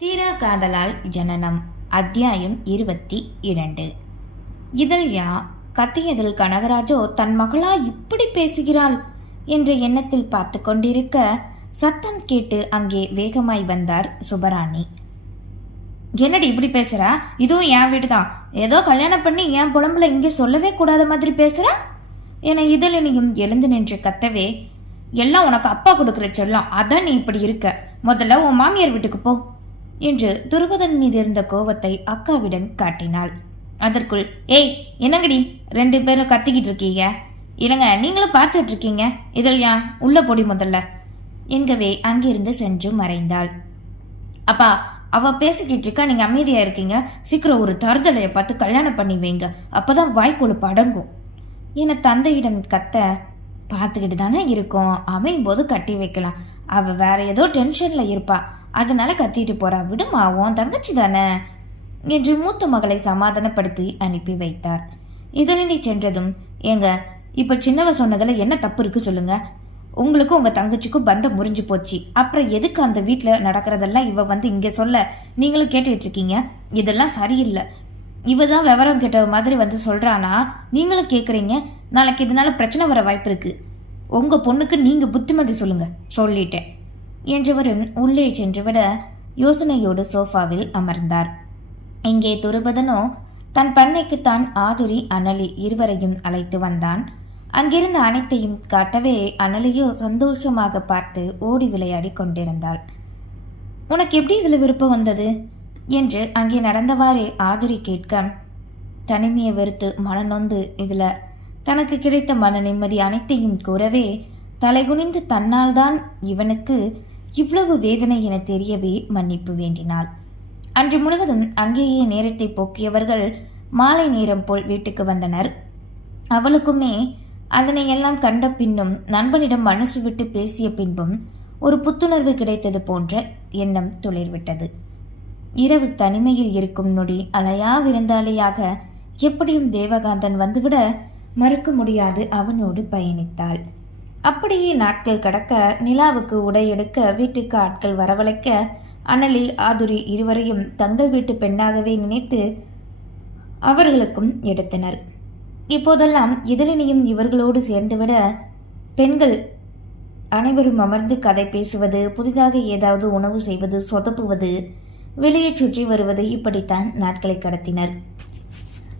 தீரா காதலால் ஜனனம் அத்தியாயம் இருபத்தி இரண்டு. இதழ்யா கத்தியதில் கனகராஜோ தன் மகளா இப்படி பேசுகிறாள்? என்ற எண்ணத்தில் பார்த்து கொண்டிருக்க சத்தம் கேட்டு அங்கே வேகமாய் வந்தார் சுபராணி என்னடி இப்படி பேசுறா? இதுவும் என் வீடு தான் ஏதோ கல்யாணம் பண்ணி என் புலம்புல இங்கே சொல்லவே கூடாத மாதிரி பேசுற? என இதழினியும் எழுந்து நின்று கத்தவே எல்லாம் உனக்கு அப்பா கொடுக்குற செல்லம். அதான் நீ இப்படி இருக்க. முதல்ல உன் மாமியார் வீட்டுக்கு போ. என்று துருபதன் மீது இருந்த கோவத்தை அக்காவிடம் காட்டினாள். அதற்குள் ஏய் என்னங்கடி? ரெண்டு பேரும் கத்திக்கிட்டு இருக்கீங்க. இல்லைங்க நீங்களும் பார்த்துட்டு இருக்கீங்க. இதழ்யா உள்ள பொடி முதல்ல. என்கவே அங்கிருந்து சென்று மறைந்தாள். அப்பா அவ பேசிக்கிட்டு இருக்கா நீங்க அமைதியா இருக்கீங்க. சீக்கிரம் ஒரு தருதலைய பார்த்து கல்யாணம் பண்ணி வைங்க. அப்பதான் வாய்க்கொழுப்பு அடங்கும். என தந்தையிடம் கத்த பார்த்துக்கிட்டு தானே இருக்கோம். அமையும் போது கட்டி வைக்கலாம். அவ வேற ஏதோ டென்ஷன்ல இருப்பா. அதனால கத்திட்டு போறா. விடுமா உன் தங்கச்சி தானே? என்று மூத்த மகளை சமாதானப்படுத்தி அனுப்பி வைத்தார். இதனிடை சென்றதும் ஏங்க இப்ப சின்னவ சொன்னதுல என்ன தப்பு இருக்கு சொல்லுங்க. உங்களுக்கும் உங்க தங்கச்சிக்கும் பந்தம் முறிஞ்சு போச்சு. அப்புறம் எதுக்கு அந்த வீட்டில் நடக்கிறதெல்லாம் இவ வந்து இங்க சொல்ல? நீங்களும் கேட்டுட்டு இருக்கீங்க. இதெல்லாம் சரியில்லை. இவ தான் விவரம் கேட்ட மாதிரி வந்து சொல்றானா? நீங்களும் கேக்குறீங்க. நாளைக்கு இதனால பிரச்சனை வர வாய்ப்பு இருக்கு. உங்க பொண்ணுக்கு நீங்க புத்திமதி சொல்லுங்க. சொல்லிட்டேன். என்றவரும் உள்ளே சென்று விட யோசனையோடு சோஃபாவில் அமர்ந்தார். இங்கே துருபதனோ தன் பண்ணைக்குத்தான் ஆதுரி அனலி இருவரையும் அழைத்து வந்தான். அங்கிருந்த அனைத்தையும் காட்டவே அனலியோ சந்தோஷமாக பார்த்து ஓடி விளையாடி கொண்டிருந்தாள். உனக்கு எப்படி இதில் விருப்பம் வந்தது? என்று அங்கே நடந்தவாறே ஆதுரி கேட்க தனிமையை வெறுத்து மனநொந்து இதில் தனக்கு கிடைத்த மன நிம்மதி அனைத்தையும் கூறவே தலைகுனிந்து தன்னால்தான் இவனுக்கு இவ்வளவு வேதனை என தெரியவே மன்னிப்பு வேண்டினாள். அன்று முழுவதும் அங்கேயே நேரத்தை போக்கியவர்கள் மாலை நேரம் போல் வீட்டுக்கு வந்தனர். அவளுக்குமே அதனை எல்லாம் கண்ட பின்னும் நண்பனிடம் மனசு விட்டு பேசிய பின்பும் ஒரு புத்துணர்வு கிடைத்தது போன்ற எண்ணம் துளிர்விட்டது. இரவு தனிமையில் இருக்கும் நொடி அலையா விருந்தாளியாக எப்படியும் தேவகாந்தன் வந்துவிட மறுக்க முடியாது அவனோடு பயணித்தாள். அப்படியே நாட்கள் கடக்க நிலாவுக்கு உடை எடுக்க வீட்டுக்கு ஆட்கள் வரவழைக்க அனலி ஆதுரி இருவரையும் தங்கள் வீட்டு பெண்ணாகவே நினைத்து அவர்களுக்கும் எடுத்தனர். இப்போதெல்லாம் இதழினியும் இவர்களோடு சேர்ந்துவிட பெண்கள் அனைவரும் அமர்ந்து கதை பேசுவது புதிதாக ஏதாவது உணவு செய்வது சொதப்புவது வெளியே சுற்றி வருவது இப்படித்தான் நாட்களை கடத்தினர்.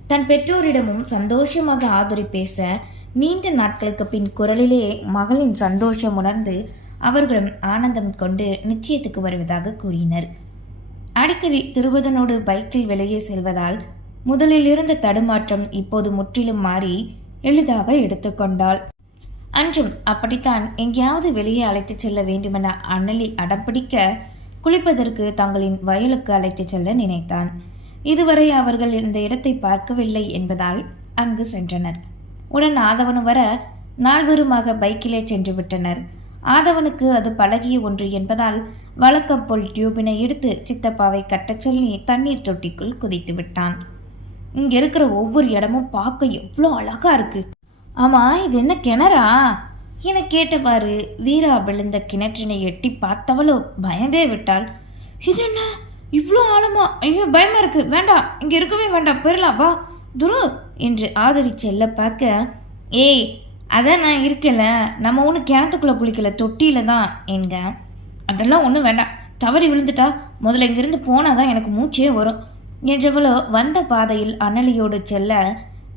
தன் பெற்றோரிடமும் சந்தோஷமாக ஆதரி பேச நீண்ட நாட்களுக்கு பின் குரலிலே மகளின் சந்தோஷம் உணர்ந்து அவர்களும் ஆனந்தம் கொண்டு நிச்சயத்துக்கு வருவதாக கூறினர். அடிக்கடி திருவதனோடு பைக்கில் வெளியே செல்வதால் முதலில் இருந்த தடுமாற்றம் இப்போது முற்றிலும் மாறி எளிதாக எடுத்துக்கொண்டாள் அன்றும் அப்படித்தான் எங்கேயாவது வெளியே அழைத்துச் செல்ல வேண்டுமென அண்ணலி அடம்பிடிக்க குளிப்பதற்கு தங்களின் வயலுக்கு அழைத்துச் செல்ல நினைத்தான். இதுவரை அவர்கள் இந்த இடத்தை பார்க்கவில்லை என்பதால் அங்கு சென்றனர். உடன் ஆதவன் வர நால்வருமாக பைக்கிலே சென்று விட்டனர். ஆதவனுக்கு அது பழகிய ஒன்று என்பதால் வழக்கம் போல் டியூபினை எடுத்து சித்தப்பாவை கட்டச் சொல்லி தண்ணீர் தொட்டிக்குள் குதித்து விட்டான். இங்க இருக்கிற ஒவ்வொரு இடமும் பார்க்க எவ்வளோ அழகா இருக்கு. ஆமா இது என்ன கிணறா? என கேட்டவாறு வீரா விழுந்த கிணற்றினை எட்டி பார்த்தவளோ பயந்தே விட்டாள். இது என்ன? இவ்வளோ ஆழமா? ஐயோ பயமா இருக்கு. வேண்டாம். இங்க இருக்கவே வேண்டாம். போயிடலாம் வா. துரு என்று ஆதரி செல்ல பார்க்க ஏய் அதான் நான் இருக்கல நம்ம ஒன்று கிணத்துக்குள்ளே குளிக்கல தொட்டியில தான் என்க. அதெல்லாம் ஒன்றும் வேண்டாம். தவறி விழுந்துட்டா முதல்ல இங்கிருந்து போனாதான் எனக்கு மூச்சே வரும் என்றவளோ வந்த பாதையில் அனலியோடு செல்ல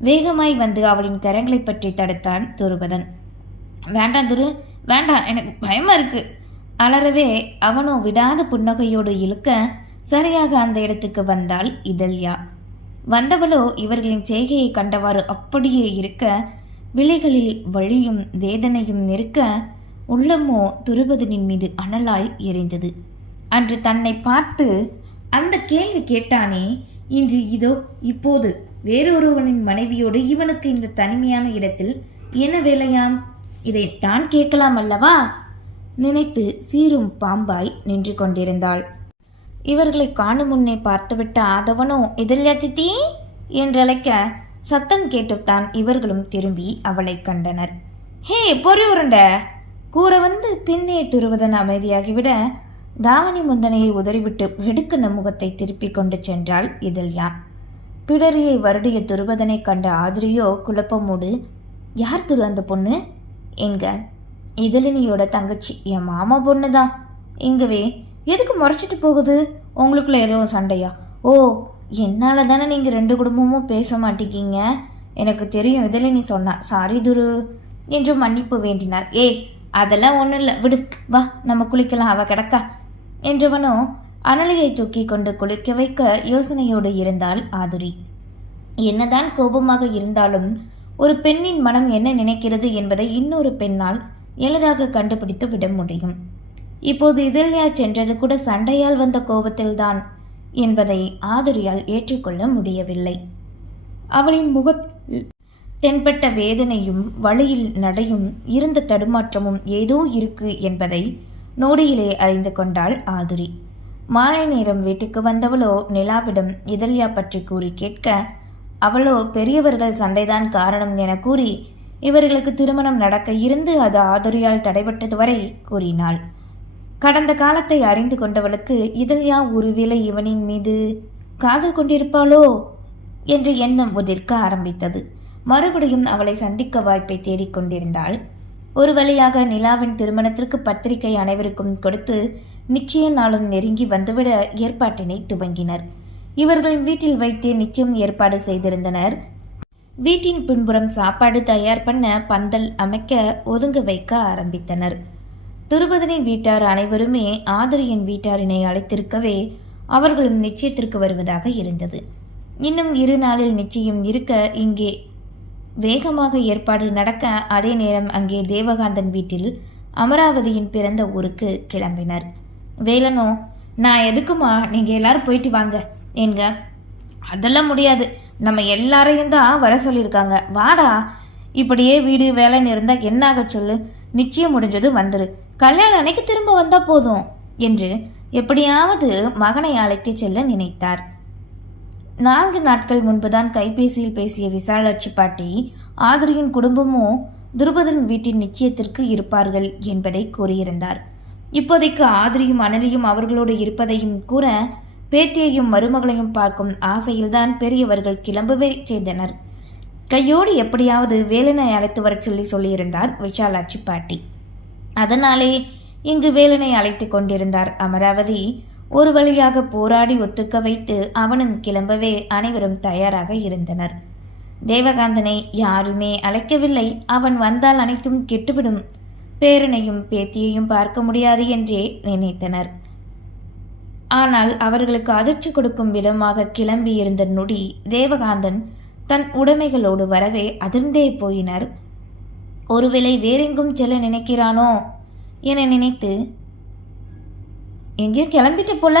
வேகமாய் வந்து அவளின் கரங்களை பற்றி தடுத்தான் துருபதன். வேண்டாம் துரு வேண்டாம் எனக்கு பயமாக இருக்குது அலறவே அவனோ விடாத புன்னகையோடு இழுக்க சரியாக அந்த இடத்துக்கு வந்தாள் இதழ்யா. வந்தவளோ இவர்களின் செய்கையை கண்டவாறு அப்படியே இருக்க விழிகளில் வழியும் வேதனையும் நிற்க உள்ளமோ துருபதனின் மீது அனலாய் எரிந்தது. அன்று தன்னை பார்த்து அந்த கேள்வி கேட்டானே இன்று இதோ இப்போது வேறொருவனின் மனைவியோடு இவனுக்கு இந்த தனிமையான இடத்தில் என்ன வேலையாம்? இதை தான் கேட்கலாம் அல்லவா? நினைத்து சீரும் பாம்பாய் நின்று கொண்டிருந்தாள். இவர்களை காணும் முன்னே பார்த்துவிட்ட ஆதவனோ இதழ்யா சித்தி என்றழைக்க சத்தம் கேட்டுத்தான் இவர்களும் திரும்பி அவளை கண்டனர். ஹே பொறி உருண்ட! கூற வந்து பின்னே துருவதன் அமைதியாகிவிட தாவணி முந்தனையை உதறிவிட்டு வெடுக்கன முகத்தை திருப்பிக் கொண்டு சென்றாள் இதழ்யா. பிடரியை வருடிய துருவதனை கண்ட ஆதிரியோ குழப்பமோடு யார் துரு அந்த பொண்ணு? என்க. இதழினியோட தங்கச்சி என் மாமா பொண்ணு தான் இங்கவே எதுக்கு முறைச்சிட்டு போகுது? உங்களுக்குள்ள ஏதோ சண்டையா? ஓ என்னால் தானே நீங்கள் ரெண்டு குடும்பமும் பேச மாட்டேங்கிங்க எனக்கு தெரியும் இதில் நீ சொன்னா சாரி துரு என்று மன்னிப்பு வேண்டினார். ஏ அதெல்லாம் ஒன்றும் இல்லை. விடு. வா நம்ம குளிக்கலாம். அவ கிடக்கா. என்றவனோ அனலையை தூக்கி கொண்டு குளிக்க வைக்க யோசனையோடு இருந்தாள் ஆதுரி. என்னதான் கோபமாக இருந்தாலும் ஒரு பெண்ணின் மனம் என்ன நினைக்கிறது என்பதை இன்னொரு பெண்ணால் எளிதாக கண்டுபிடித்து விட முடியும். இப்போது இதழ்யா சென்றது கூட சண்டையால் வந்த கோபத்தில்தான் என்பதை ஆதுரியால் ஏற்றுக்கொள்ள முடியவில்லை. அவளின் முகத்தில் தென்பட்ட வேதனையும் வழியில் நடையும் இருந்த தடுமாற்றமும் ஏதோ இருக்கு என்பதை நொடியிலே அறிந்து கொண்டாள் ஆதுரி. மாலை நேரம் வீட்டுக்கு வந்தவளோ நிலாவிடம் இதழ்யா பற்றி கூறி கேட்க அவளோ பெரியவர்கள் சண்டைதான் காரணம் என கூறி இவர்களுக்கு திருமணம் நடக்க இருந்து அது ஆதுரியால் தடைபட்டது வரை கூறினாள். கடந்த காலத்தை அறிந்து கொண்டவளுக்கு இதில் யா ஒரு ஒருவேளை இவனின் மீது? காதல் கொண்டிருப்பாளோ? என்று எண்ணம் உதிர்க்க ஆரம்பித்தது. மறுபடியும் அவளை சந்திக்க வாய்ப்பை தேடிக்கொண்டிருந்தாள் ஒரு வழியாக நிலாவின் திருமணத்திற்கு பத்திரிகை அனைவருக்கும் கொடுத்து நிச்சய நாளும் நெருங்கி வந்துவிட ஏற்பாட்டினை துவங்கினர். இவர்களின் வீட்டில் வைத்து நிச்சயம் ஏற்பாடு செய்திருந்தனர். வீட்டின் பின்புறம் சாப்பாடு தயார் பண்ண பந்தல் அமைக்க ஒதுங்க வைக்க ஆரம்பித்தனர். துருபதனின் வீட்டார் அனைவருமே ஆதரியின் வீட்டாரினை அழைத்திருக்கவே அவர்களும் நிச்சயத்திற்கு வருவதாக இருந்தது. இன்னும் இரு நாளில் நிச்சயம் இருக்க இங்கே வேகமாக ஏற்பாடு நடக்க அதே நேரம் அங்கே தேவகாந்தன் வீட்டில் அமராவதியின் பிறந்த ஊருக்கு கிளம்பினர். வேலனோ நான் எதுக்குமா? நீங்கள் எல்லாரும் போயிட்டு வாங்க. என்க அதெல்லாம் முடியாது. நம்ம எல்லாரையும் தான் வர சொல்லியிருக்காங்க. வாடா. இப்படியே வீடு வேலைன்னு இருந்தால் என்னாக சொல்லு? நிச்சயம் முடிஞ்சது வந்துரு. கல்யாணம் அன்னைக்கு திரும்ப வந்தா போதும் என்று எப்படியாவது மகனை அழைத்து செல்ல நினைத்தார். நான்கு நாட்கள் முன்புதான் கைபேசியில் பேசிய விசாலாட்சி பாட்டி ஆதுரியின் குடும்பமோ துருபதன் வீட்டின் நிச்சயத்திற்கு இருப்பார்கள் என்பதை கூறியிருந்தார். இப்போதைக்கு ஆதிரியும் அனலியும் அவர்களோடு இருப்பதையும் கூற பேத்தியையும் மருமகளையும் பார்க்கும் ஆசையில்தான் பெரியவர்கள் கிளம்பவே செய்தனர். கையோடு எப்படியாவது வேலனை அழைத்து வரச் சொல்லி சொல்லியிருந்தார் விஷாலாட்சி பாட்டி. அதனாலே இங்கு வேலனை அழைத்து கொண்டிருந்தார் அமராவதி. ஒரு வழியாக போராடி ஒத்துக்க வைத்து அவனும் கிளம்பவே அனைவரும் தயாராக இருந்தனர். தேவகாந்தனை யாருமே அழைக்கவில்லை. அவன் வந்தால் அனைத்தும் கெட்டுவிடும். பேரனையும் பேத்தியையும் பார்க்க முடியாது என்றே நினைத்தனர். ஆனால் அவர்களுக்கு அதிர்ச்சி கொடுக்கும் விதமாக கிளம்பியிருந்த நொடி தேவகாந்தன் தன் உடைமைகளோடு வரவே அதிர்ந்தே போயினர். ஒருவேளை வேறெங்கும் செல்ல நினைக்கிறானோ? என நினைத்து எங்கேயோ கிளம்பிட்டு போல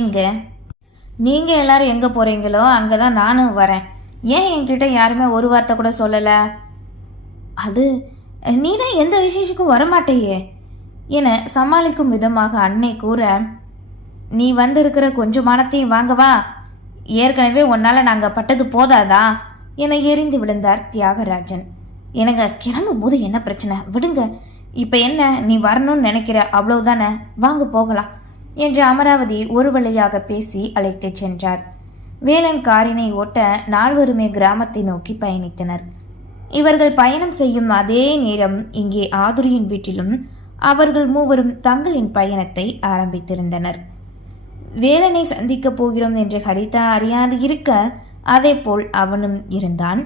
இங்க. நீங்கள் எல்லாரும் எங்கே போகிறீங்களோ அங்கே தான் நானும் வரேன். ஏன் என்கிட்ட யாருமே ஒரு வார்த்தை கூட சொல்லலை? அது நீ தான் எந்த விசேஷக்கும் வரமாட்டேயே என சமாளிக்கும் விதமாக அன்னை கூற நீ வந்திருக்கிற கொஞ்சம் மானத்தையும் வாங்கவா ஏற்கனவே உன்னால் நாங்கள் பட்டது போதாதா? என எரிந்து விழுந்தார் தியாகராஜன். எனக்கு கிளம்பும் போது என்ன பிரச்சனை? விடுங்க. இப்போ என்ன? நீ வரணும்னு நினைக்கிற அவ்வளவுதானே? வாங்க போகலாம் என்று அமராவதி ஒரு வழியாக பேசி அழைத்துச் சென்றார். வேலன் காரினை ஓட்ட நால்வருமே கிராமத்தை நோக்கி பயணித்தனர். இவர்கள் பயணம் செய்யும் அதே நேரம் இங்கே ஆதுரியின் வீட்டிலும் அவர்கள் மூவரும் தங்களின் பயணத்தை ஆரம்பித்திருந்தனர். வேலனை சந்திக்கப் போகிறோம் என்று ஹரிதா அறியாது இருக்க அதேபோல் அவனும் இருந்தான்.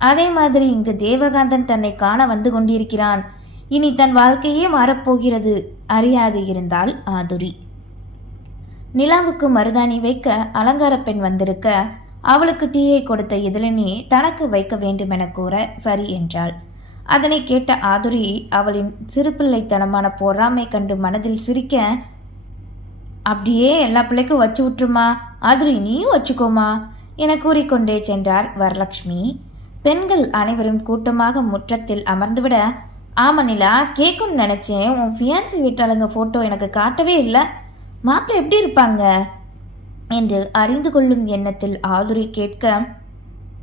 அதே மாதிரி இங்கு தேவகாந்தன் தன்னை காண வந்து கொண்டிருக்கிறான். இனி தன் வாழ்க்கையே மாறப்போகிறது. அறியாது இருந்தால் ஆதுரி. நிலாவுக்கு மருதாணி வைக்க அலங்கார பெண் வந்திருக்க அவளுக்கு டீயை கொடுத்த இதழினி தனக்கு வைக்க வேண்டுமென கூற சரி என்றாள். அதனை கேட்ட ஆதுரி அவளின் சிறுபிள்ளைத்தனமான பொறாமை கண்டு மனதில் சிரிக்க அப்படியே எல்லா பிள்ளைக்கும் வச்சு விட்டுருமா? ஆதுரி நீயும் வச்சுக்கோமா? என கூறிக்கொண்டே சென்றார் வரலட்சுமி பெண்கள் அனைவரும் கூட்டமாக முற்றத்தில் அமர்ந்துவிட ஆமா நிலா கேட்கும்னு நினைச்சேன். உன் ஃபியான்சி வீட்டாளுங்க போட்டோ எனக்கு காட்டவே இல்லை. மாப்பிள்ளை எப்படி இருப்பாங்க? என்று அறிந்து கொள்ளும் எண்ணத்தில் ஆதுரி கேட்க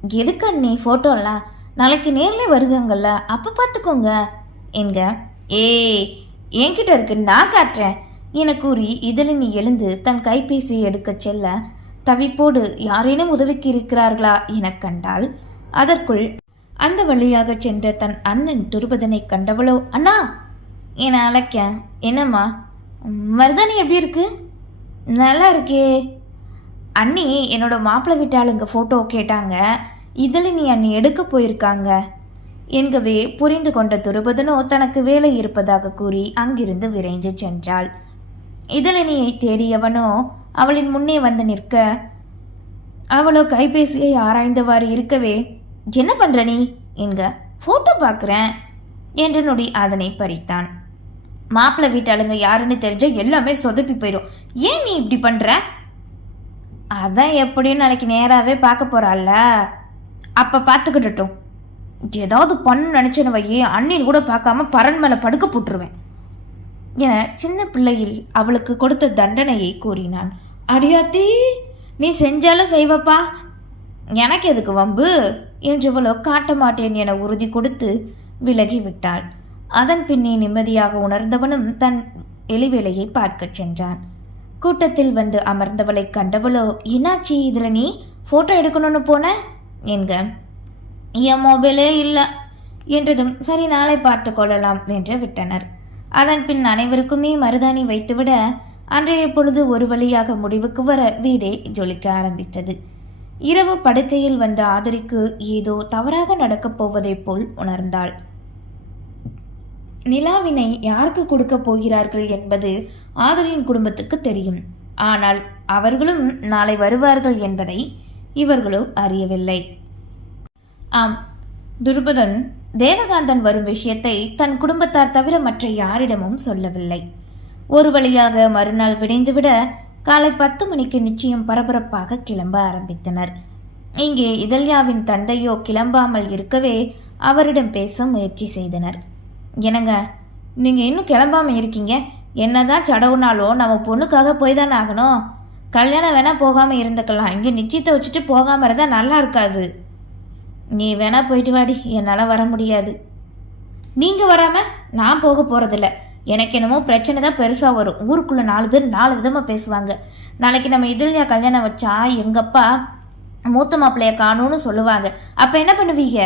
எதுக்கு நீ ஃபோட்டோலாம் நாளைக்கு நேரில் வருவாங்கல்ல. அப்போ பார்த்துக்கோங்க என்க ஏய் என்கிட்ட இருக்கு. நான் காட்டுறேன். என கூறி இதழினி எழுந்து தன் கைபேசியை எடுக்கச் செல்ல தவிப்போடு யாரேனும் உதவிக்கு இருக்கிறார்களா? எனக் கண்டால் அதற்குள் அந்த வழியாக சென்ற தன் அண்ணன் துருபதனை கண்டவளோ அண்ணா என அழைக்க என்னம்மா? மருதாணி எப்படி இருக்கு? நல்லா இருக்கே. அண்ணி என்னோட மாப்பிள்ளை வீட்டாளுங்க ஃபோட்டோ கேட்டாங்க. இதில் நீ அண்ணி எடுக்க போயிருக்காங்க. என்கவே புரிந்து கொண்ட துருபதனோ தனக்கு வேலை இருப்பதாக கூறி அங்கிருந்து விரைந்து சென்றாள். இதழினியை தேடியவனோ அவளின் முன்னே வந்து நிற்க அவளோ கைபேசியை ஆராய்ந்தவாறு இருக்கவே என்ன பண்ற நீ? என்க போட்டோ பார்க்குறேன் என்று நொடி அதனை பறித்தான். மாப்பிள்ளை வீட்டாளுங்க யாருன்னு தெரிஞ்ச எல்லாமே சொதப்பி போயிடும் ஏன் நீ இப்படி பண்ற? அதான் எப்படியும் நாளைக்கு நேராகவே பார்க்க போறாள்ல. அப்ப பார்த்துக்கிட்டட்டும் ஏதாவது பண்ணு நினைச்சன வையே அண்ணின் கூட பார்க்காம பரன் மேலே படுக்க போட்டுருவேன் என சின்ன பிள்ளையில் அவளுக்கு கொடுத்த தண்டனையை கூறினான். அடியாத்தி நீ செஞ்சாலும் செய்வப்பா. எனக்கு எதுக்கு வம்பு? என்றவளோ காட்ட மாட்டேன் என உறுதி கொடுத்து விலகி விட்டாள் அதன் பின்னே நிம்மதியாக உணர்ந்தவனும் தன் எலிவேலையை பார்க்கச் சென்றான். கூட்டத்தில் வந்து அமர்ந்தவளை கண்டவளோ என்னாச்சி இதில் நீ? ஃபோட்டோ எடுக்கணும்னு போன? என்க என் மொபைலே இல்லை. என்றதும் சரி நாளை பார்த்து கொள்ளலாம் என்று விட்டனர். அதன் பின் அனைவருக்குமே மருதாணி வைத்துவிட அன்றைய பொழுது ஒரு வழியாக முடிவுக்கு வர வீடே ஜொலிக்க ஆரம்பித்தது. இரவு படுக்கையில் வந்த ஆதரிக்கு ஏதோ தவறாக நடக்கப் போவதைப் போல் உணர்ந்தாள். நிலாவினை யாருக்கு கொடுக்க போகிறார்கள் என்பது ஆதரின் குடும்பத்துக்கு தெரியும். ஆனால் அவர்களும் நாளை வருவார்கள் என்பதை இவர்களோ அறியவில்லை. ஆம் துருபதன் தேவகாந்தன் வரும் விஷயத்தை தன் குடும்பத்தார் தவிர மற்ற யாரிடமும் சொல்லவில்லை. ஒரு வழியாக மறுநாள் விடைந்துவிட காலை பத்து மணிக்கு நிச்சயம் பரபரப்பாக கிளம்ப ஆரம்பித்தனர். இங்கே இதழ்யாவின் தந்தையோ கிளம்பாமல் இருக்கவே அவரிடம் பேச முயற்சி செய்தனர். என்னங்க நீங்கள் இன்னும் கிளம்பாம இருக்கீங்க? என்னதான் சடவுனாலும் நம்ம பொண்ணுக்காக போய் தானே ஆகணும். கல்யாணம் வேணால் போகாமல் இருந்துக்கலாம். இங்கே நிச்சயத்தை வச்சுட்டு போகாமல் இருந்தால் நல்லா இருக்காது. நீ வேணா போயிட்டு வாடி. என்னால் வர முடியாது. நீங்கள் வராமல் நான் போக போகிறதில்ல எனக்கு என்னமோ பிரச்சனை தான் பெருசாக வரும். ஊருக்குள்ளே நாலு பேர் நாலு விதமாக பேசுவாங்க. நாளைக்கு நம்ம இதுலையா கல்யாணம் வச்சா எங்கப்பா மூத்த மாப்பிள்ளைய காணும்னு சொல்லுவாங்க. அப்போ என்ன பண்ணுவீங்க?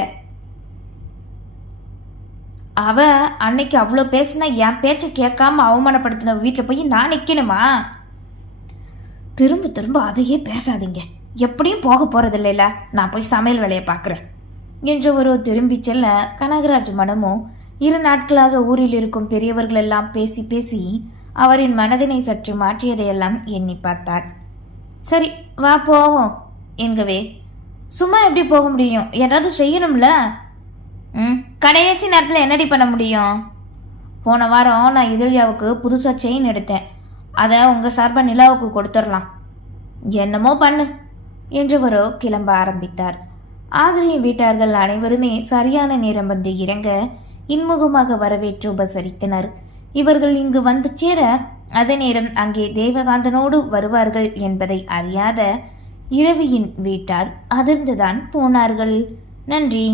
அவ அன்னைக்கு அவ்வளோ பேசினா என் பேச்சை கேட்காம அவமானப்படுத்தின வீட்டில் போய் நான் நிற்கணுமா திரும்ப திரும்ப அதையே பேசாதீங்க. எப்படியும் போக போகிறதில்லைல நான் போய் சமையல் வேலையை பார்க்குறேன் என்றவரோ திரும்பி செல்ல கனகராஜ் மனமும் இரு நாட்களாக ஊரில் இருக்கும் பெரியவர்கள் எல்லாம் பேசி பேசி அவரின் மனதினை சற்று மாற்றியதையெல்லாம் எண்ணி பார்த்தார். சரி வா போவோம் என்கவே. சும்மா எப்படி போக முடியும்? ஏதாவது செய்யணும்ல? ம் கடையாச்சி நேரத்தில் என்னடி பண்ண முடியும்? போன வாரம் நான் இதழியாவுக்கு புதுசாக செயின் எடுத்தேன். அதை உங்கள் சார்பாக நிலாவுக்கு கொடுத்துடலாம். என்னமோ பண்ணு என்றவரோ கிளம்ப ஆரம்பித்தார். ஆதிரியின் வீட்டார்கள் அனைவருமே சரியான நேரம் வந்து இறங்க இன்முகமாக வரவேற்று உபசரித்தனர். இவர்கள் இங்கு வந்து சேர அதே நேரம் அங்கே தேவகாந்தனோடு வருவார்கள் என்பதை அறியாத இரவியின் வீட்டார் அதிர்ந்துதான் போனார்கள். நன்றி.